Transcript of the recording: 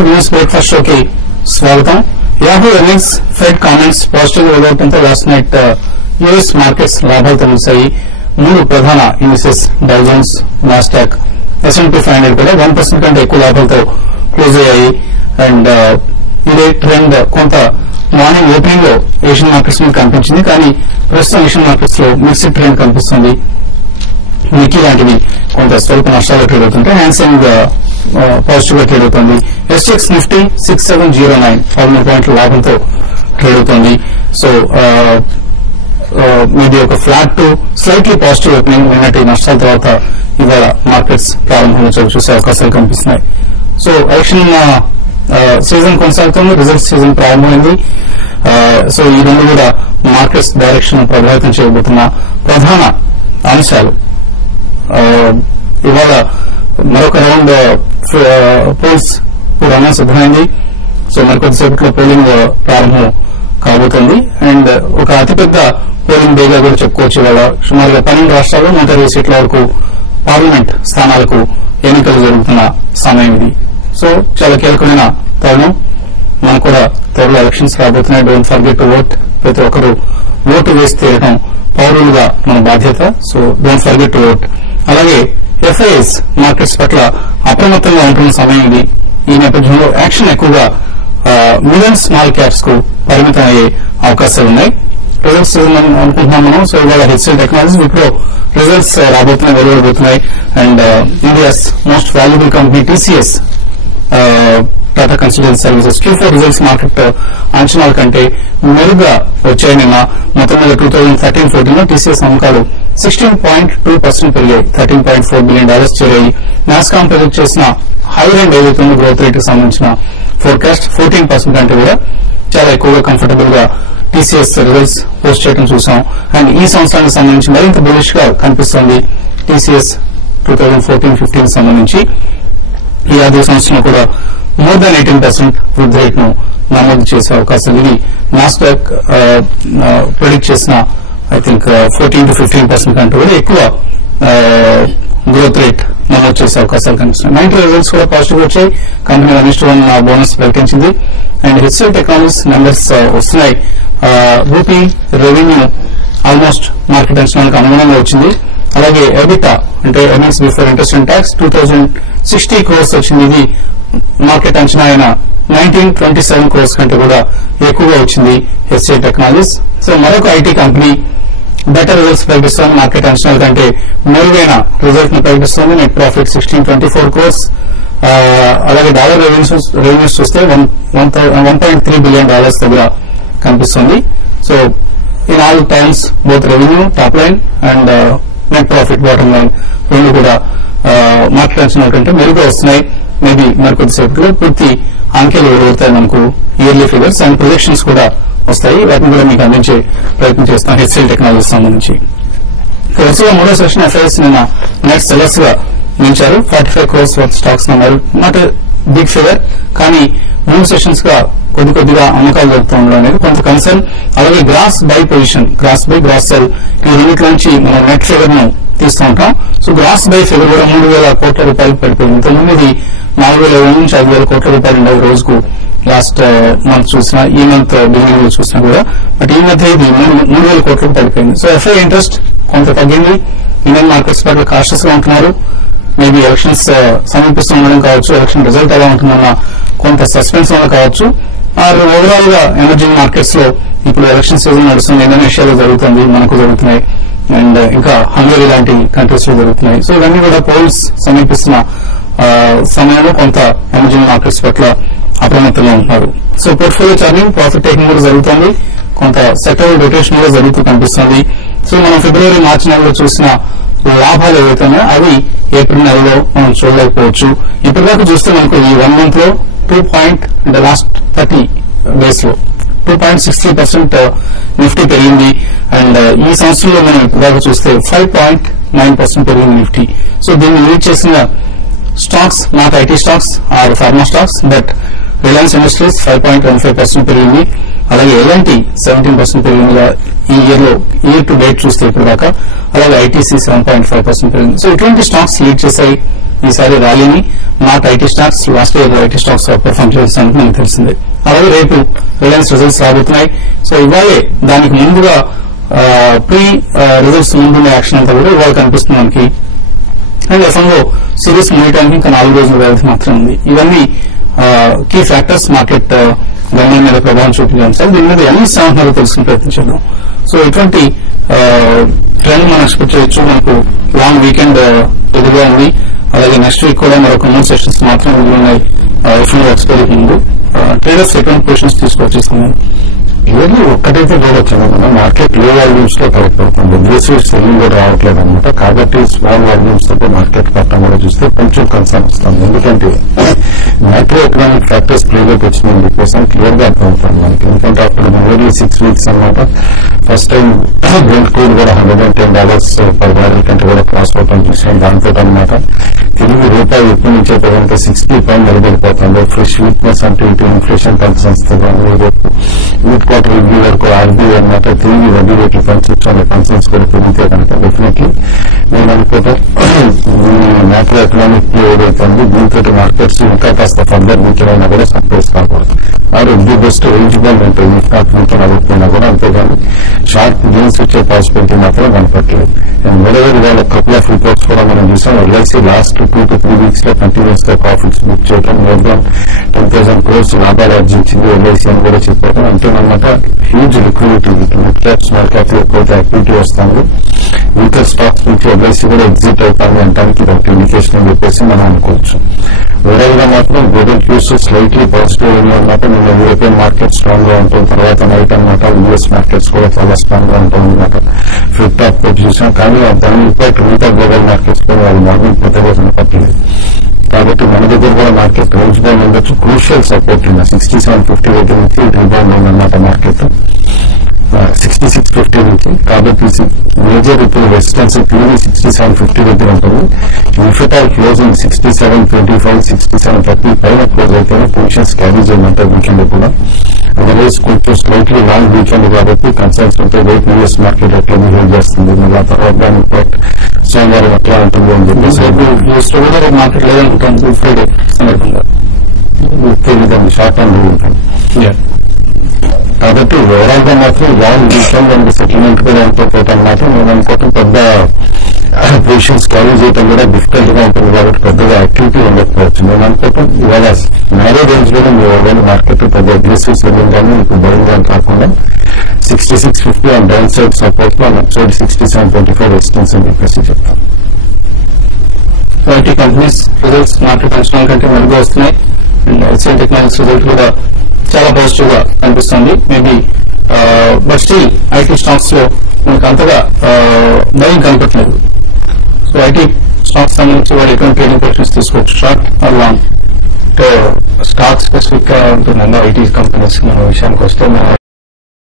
నమస్కారం news breakfast షోకి స్వాగతం. Yahoo earnings Fed comments positive వెలవడంతో లాస్ట్ నైట్ యుఎస్ మార్కెట్స్ లాభాలతో ముగిశాయి. 3 ప్రధాన ఇండిసెస్ డౌ జోన్స్, నాస్డాక్, S&P 500 కూడా 1% కంటే ఎక్కువ లాభాలతో క్లోజ్ అయ్యాయి. అండ్ ఇదే ట్రెండ్ కొంత మార్నింగ్ ఓపెనింగ్ లో ఏషియన్ మార్కెట్స్ మీద కనిపించింది, కానీ ప్రస్తుతం ఏషియన్ మార్కెట్స్ లో మిక్స్డ్ ట్రెండ్ కనిపిస్తుంది. నికీ లాంటివి కొంత స్వల్ప నష్టాలు ట్రేడ్ అవుతుంటే హ్యాన్సెంగ్ పాజిటివ్ గా ట్రేడ్ అవుతుంది. SGX నిఫ్టీ 6709 13 పాయింట్ల లాభంతో ట్రేడ్ అవుతుంది. సో మేబీ ఒక flat to slightly positive opening నిన్నటి నష్టాల తర్వాత ఇవాళ మార్కెట్స్ ప్రారంభంలో చూసే అవకాశాలు కనిపిస్తున్నాయి. సో ఎలక్షన్ సీజన్ కొనసాగుతుంది, రిజల్ట్స్ సీజన్ ప్రారంభమైంది. సో ఈ రెండు కూడా మార్కెట్స్ డైరెక్షన్ ప్రభావితం చేయబోతున్న ప్రధాన అంశాలు. ఇవాళ మరొక రౌండ్ పోల్స్ కూడా సిద్దమైంది. సో మరికొద్దిసేపట్లో పోలింగ్ ప్రారంభం కాబోతుంది. అండ్ ఒక అతిపెద్ద పోలింగ్ డేగా కూడా చెప్పుకోవచ్చు. ఇవాళ సుమారుగా 12 రాష్ట్రాల్లో 120 సీట్ల వరకు పార్లమెంట్ స్థానాలకు ఎన్నికలు జరుగుతున్న సమయం ఇది. సో చాలా కీలకమైన తరుణం. మనకు కూడా త్వరలో ఎలక్షన్స్ రాబోతున్నాయి. Don't forget to vote. ప్రతి ఒక్కరూ ఓటు వేసి తీరడం పౌరులుగా మన బాధ్యత. So don't forget to vote. అలాగే FIIs మార్కెట్స్ పట్ల అప్రమత్తంగా ఉంటున్న సమయం ఇది. ఈ నేపథ్యంలో యాక్షన్ ఎక్కువగా మిడ్ అండ్ స్మాల్ క్యాప్స్ కు పరిమితం అయ్యే అవకాశాలున్నాయి. రిజల్ట్స్ అనుకుంటున్నాం మనం. సో ఇవాళ HCL టెక్నాలజీస్ విప్రో రిజల్ట్స్ రాబోతున్నాయి, వెలువడబోతున్నాయి. And India's most valuable company TCS, Tata consultancy services Q4 results market అంచనాల కంటే మెరుగ్గా వచ్చాయి. నిన్న మొత్తం మీద 2013-14 లో TCS అమ్మకాలు 16.2% పెరిగాయి, $13.4 బిలియన్ చేరాయి. నాస్కామ్ ప్రొజెక్ట్ చేసిన హై అండ్ ఏదైతే గ్రోత్ రేట్ కి సంబంధించిన ఫోర్కాస్ట్ 14% కంటే కూడా చాలా ఎక్కువగా కంఫర్టబుల్ గా TCS రిజల్ట్స్ పోస్ట్ చేయడం చూసాం. అండ్ ఈ సంవత్సరానికి సంబంధించి మరింత బులిష్ గా కనిపిస్తోంది TCS 2014-15 సంబంధించి. ఈ ఆర్థిక సంవత్సరంలో కూడా మోర్ దాన్ 18% వృద్ధి రేట్ ను నమోదు చేసే అవకాశం. ఇది నాస్డాక్ ప్రెడిక్ట్ చేసిన ఐ థింక్ 14-15% కంటే కూడా ఎక్కువ గ్రోత్ రేట్ నమోదు చేసే అవకాశాలు కనిపిస్తున్నాయి. 90 రిజల్ట్స్ కూడా పాజిటివ్ వచ్చాయి. కంపెనీ 1:1 బోనస్ ప్రకటించింది. అండ్ HCL టెక్నాలజీస్ నెంబర్స్ వస్తున్నాయి. రూపీ రెవెన్యూ ఆల్మోస్ట్ మార్కెట్ అంచనాలకు అనుగుణంగా వచ్చింది. అలాగే ఎబిటా అంటే earnings before interest and tax 2060 crores వచ్చింది. ఇది మార్కెట్ అంచనా అయిన 1927 crores కంటే కూడా ఎక్కువగా వచ్చింది HCL టెక్నాలజీస్. సో మరొక ఐటీ కంపెనీ బెటర్ రిజల్ట్స్ ప్రకటిస్తోంది. మార్కెట్ అంచనాల కంటే మెరుగైన రిజల్ట్ ను ప్రకటిస్తోంది. Net profit 1624 crores. అలాగే డాలర్ రెవెన్యూస్ చూస్తే $1.3 బిలియన్ దగ్గర కనిపిస్తుంది. So in all times both revenue top line and net profit bottom line రెండు కూడా మార్కెట్ అంచనాల కంటే మెరుగ్గా వస్తున్నాయి. మేబీ మరికొద్దిసేపట్లో పూర్తి అంకెలు వెలువడతాయి. మనకు ఇయర్లీ ఫిగర్స్ అండ్ ప్రొజెక్షన్స్ కూడా వస్తాయి. వాటిని కూడా మీకు అందించే ప్రయత్నం చేస్తాం HCL టెక్నాలజీస్ సంబంధించి. వరుసగా మూడో సెషన్ FIIs నిన్న నెట్ సెల్లర్స్ గా నిలిచారు. 45 crores వర్త్ స్టాక్స్ నమ్మారు. నాట్ బిగ్ ఫిగర్, కానీ 3 సెషన్స్ గా కొద్దిగా అమ్మకాలు జరుగుతూ ఉండడం అనేది కొంత కన్సర్న్. అలాగే gross buy position, gross buy gross sell, ఈ రెండింటిలోంచి మనం నెట్ ఫిగర్ ను తీస్తూ ఉంటాం. సో గ్రాస్ బై ఫిగర్ కూడా 3,000 కోట్ల రూపాయలు పడిపోయింది. ఇంతకుముందు 4,000 నుంచి 5,000 కోట్ల రూపాయలు ఉండేవి రోజుకు. లాస్ట్ మంత్ చూసినా, ఈ మంత్ బిగినింగ్ లో చూసినా కూడా. బట్ ఈ మధ్య ఇది 3,000 కోట్లకు పడిపోయింది. సో FII ఇంట్రెస్ట్ కొంత తగ్గింది. ఇండియన్ మార్కెట్స్ పట్ల కాషియస్ గా ఉంటున్నారు. మేబీ ఎలక్షన్స్ సమీపిస్తూ ఉండడం కావచ్చు, ఎలక్షన్ రిజల్ట్ ఎలా ఉంటుందన్న కొంత సస్పెన్స్ వల్ల కావచ్చు. ఓవరాల్ గా ఎమర్జింగ్ మార్కెట్స్ లో ఇప్పుడు ఎలక్షన్ సీజన్ నడుస్తుంది. ఇండోనేషియాలో జరుగుతుంది, మనకు జరుగుతున్నాయి. అండ్ ఇంకా హంగరీ లాంటి కంట్రీస్ లో జరుగుతున్నాయి. సో ఇవన్నీ కూడా పోల్స్ సమీపిస్తున్న సమయంలో కొంత ఎమర్జింగ్ మార్కెట్స్ పట్ల అప్రమత్తంగా ఉంటున్నారు. So portfolio charging, profit taking కూడా జరుగుతుంది. కొంత సెక్టర్ రొటేషన్ కూడా జరుగుతూ కనిపిస్తుంది. సో మనం ఫిబ్రవరి మార్చి నెలలో చూసిన లాభాలు ఏవైతే ఉన్నాయో అవి ఏప్రిల్ నెలలో మనం చూడలేకపోవచ్చు. ఇప్పటిదాకా చూస్తే మనకు ఈ 1 month లో లాస్ట్ 30 days లో 2.63% నిఫ్టీ పెరిగింది. అండ్ ఈ సంవత్సరంలో మనం ఇప్పటిదాకా చూస్తే 5.9% పెరిగింది నిఫ్టీ. సో దీన్ని లీడ్ చేసిన stocks not IT stocks or pharma stocks, but Reliance Industries 5.15% పెరిగింది. అలాగే L&T 17% పెరిగింది ఈ ఇయర్ టు డేట్ చూస్తే ఇప్పటిదాకా. అలాగే ITC 7.5% పెరిగింది. సో ఇటువంటి స్టాక్స్ లీడ్ చేశాయి. ఈసారి ర్యాలీని not IT stocks last year IT stocks perform చేస్తానికి మనకు తెలిసిందే. అలాగే రేపు రిలయన్స్ రిజల్ట్స్ రాబోతున్నాయి. సో ఇవాళే దానికి ముందుగా ప్రీ రిజల్ట్స్ ముందున్న యాక్షన్ అంతా కూడా ఇవాళ కనిపిస్తుంది మనకి. అండ్ ఎఫ్ఎంఓ సిరీస్ ముగియడానికి ఇంకా 4 రోజుల వ్యవధి మాత్రం ఉంది. ఇవన్నీ కీ ఫ్యాక్టర్స్ మార్కెట్ గమనం మీద ప్రభావం చూపించే అంశాలు. దీని మీద ఎలా ఇస్తామంటున్నారో తెలుసుకుని ప్రయత్నించాం. సో ఇటువంటి ట్రెండ్ మనం ఎక్స్పెక్ట్ చేయొచ్చు. మనకు లాంగ్ వీకెండ్ ఎదురుగా ఉంది. అలాగే నెక్స్ట్ వీక్ కూడా మరొక 3 సెషన్స్ మాత్రం ఉన్నాయి ఎఫ్ఎంఓ ఎక్స్పైరీ ముందు. ట్రేడర్స్ ఎటువంటి పొజిషన్స్ తీసుకొచ్చేస్తున్నాయి. ఇవన్నీ ఒక్కటైతే చూడొచ్చు మనం మార్కెట్ లో వాల్యూమ్స్ లో పడిపోతుంది. అగ్రెసివ్ సెల్లింగ్ కూడా రావట్లేదు అనమాట. కాబట్టి స్మాల్ వాల్యూమ్స్ తో మార్కెట్ పట్టడం కూడా చూస్తే కొంచెం కన్సర్న్ వస్తుంది. ఎందుకంటే మైక్రో ఎకనామిక్ ఫ్యాక్టర్స్ ప్లేలోకి వచ్చిందని చెప్పేసి క్లియర్ గా అర్థమవుతుంది మనకి. ఎందుకంటే అప్పుడు ఓన్లీ 6 వీక్స్ అనమాట. ఫస్ట్ టైం బ్రెంట్ క్రూడ్ కూడా $110 పర్ బ్యారెల్ కంటే కూడా క్రాస్ అవటం చూసాం. దాంతో అనమాట తెలుగు రూపాయి ఎప్పటి నుంచి అయితే కనుక 60 పైన నిలబడిపోతుంది. ఫ్రెష్ వీక్నెస్ అంటే ఇటు inflation concerns mid quarter review వరకు ఆర్బీఐ అన్నమాట తిరిగి వడ్డీ రేట్లు పెంచొచ్చు కన్సర్న్స్ కూడా పెరిగితే కనుక డెఫినెట్లీ నేను అనుకోవటం మ్యాక్రో ఎకనామిక్ ఏదైతే ఉంది దీంతో మార్కెట్స్ ఇంకా కాస్త ఫర్దర్ వీకెన్ కూడా సర్ప్రైజ్ కాకూడదు. ఆరు ది బెస్ట్ రేంజ్ బాల్ ఉంటుంది. ఇఫ్నాట్ వీకెన్ అవ్వకపోయినా కూడా అంతేగాని షార్ప్ గెయిన్స్ వచ్చే పాసిబిలిటీ మాత్రం కనపట్లేదు. అండ్ మొదలైన వాళ్ళ కపుల్ ఆఫ్ రిపోర్ట్స్ కూడా మనం చూసాం. ఎల్ఐసి లాస్ట్ 2 to 3 వీక్స్ లో కంటిన్యూస్ గా ప్రాఫిట్స్ బుక్ చేయడం, మోర్ దాన్ 10,000 crores లాభాలు ఆర్జించింది ఎల్ఐసి అని కూడా చెప్పారు. అంతేనమాట huge liquidity mid cap small cap ఎక్కువ యాక్టివిటీ వస్తుంది. వీకర్ స్టాక్స్ నుంచి ఎల్ఐసి కూడా ఎగ్జిట్ అవుతాను అంటానికి ఇది ఒక ఇండికేషన్ అని చెప్పేసి మనం అనుకోవచ్చు. ఓవరాల్ గా మాత్రం గ్లోబల్ క్యూస్ స్లైట్లీ పాజిటివ్ అన్నమాట. నిన్న యూరోపియన్ మార్కెట్ స్ట్రాంగ్ గా ఉంటుంది. తర్వాత నైట్ అనమాట యూఎస్ మార్కెట్స్ కూడా చాలా స్ట్రాంగ్ గా ఉంటుంది అనమాట. ఫ్లిప్ టాప్ చూసాం. కానీ దాని ఇంపాక్ట్ మిగతా గ్లోబల్ మార్కెట్స్ కూడా వాళ్ళు మార్నింగ్ పెద్దగా కనపట్లేదు. కాబట్టి మన దగ్గర కూడా మార్కెట్ రేంజ్ బౌండ్ ఉండొచ్చు. క్రూషియల్ సపోర్ట్ ఉన్న 6750 దగ్గర నుంచి రీబౌండ్ ఉందన్నమాట మార్కెట్ 6650 నుంచి. కాబట్టి మేజర్ ఇప్పుడు రెసిస్టెన్స్ క్లియర్లీ 6750 దగ్గర ఉంటుంది. ఇన్ఫిటాల్ క్లోజింగ్ 6725 6730 పైన క్లోజ్ అయితేనే పొజిషన్స్ క్యారీ చేయమంటారు వీకెండ్ కూడా. అదర్వైజ్ కొంచెం స్లైట్లీ లాంగ్ వీకెండ్ కాబట్టి కన్సర్న్స్ ఉంటాయి. రేపు యూఎస్ మార్కెట్ ఎట్లా బిహేవ్ చేస్తుంది, మళ్ళీ తర్వాత దాని ఇంపాక్ట్ సోమవారం ఎట్లా ఉంటుంది అని చెప్పేసి మార్కెట్ లేదనుకుంటాను ఫ్రైడే సందర్భంగా తెలియదండి. షార్ట్ టర్మ్ ఉంటుంది. కాబట్టి ఓవరాల్ గా మాత్రం లాంగ్ వీకెండ్ అండ్ సెటిల్మెంట్ కూడా ఎంతో మాత్రం నేను అనుకోవటం పెద్ద పొజిషన్స్ క్యారీ చేయడం కూడా డిఫికల్ట్ గా ఉంటుంది. కాబట్టి పెద్దగా యాక్టివిటీ ఉండకపోవచ్చు. నేను అనుకోవటం ఇవాళ మ్యారేజ్ రేంజ్ లో మీ ఓవరాల్ మార్కెట్ పెద్ద అగ్రెసివ్ సెల్లింగ్ కానీ ఇప్పుడు బయింగ్ అని కాకుండా 6650 ఆన్ డౌన్ సైడ్ సపోర్ట్ లో అప్ సైడ్ 6725 రెసిస్టెన్స్ అని చెప్పేసి చెప్తాను. ఐటీ కంపెనీస్ రిజల్ట్స్ మార్కెట్ అంచనాల కంటే మెరుగ్గా వస్తున్నాయి. అండ్ హెచ్సిఎల్ టెక్నాలజీస్ రిజల్ట్ కూడా చాలా పాజిటివ్ గా కనిపిస్తుంది. Maybe but still IT stocks లో మనకు అంతగా భయం కనపట్లేదు. సో ఐటీ స్టాక్స్ సంబంధించి వాళ్ళు ఎటువంటి ట్రేడింగ్ పొజిషన్స్ తీసుకోవచ్చు, short or long. Stock specific గా ఉంటుందండి ఐటీ కంపెనీస్ విషయానికి వస్తే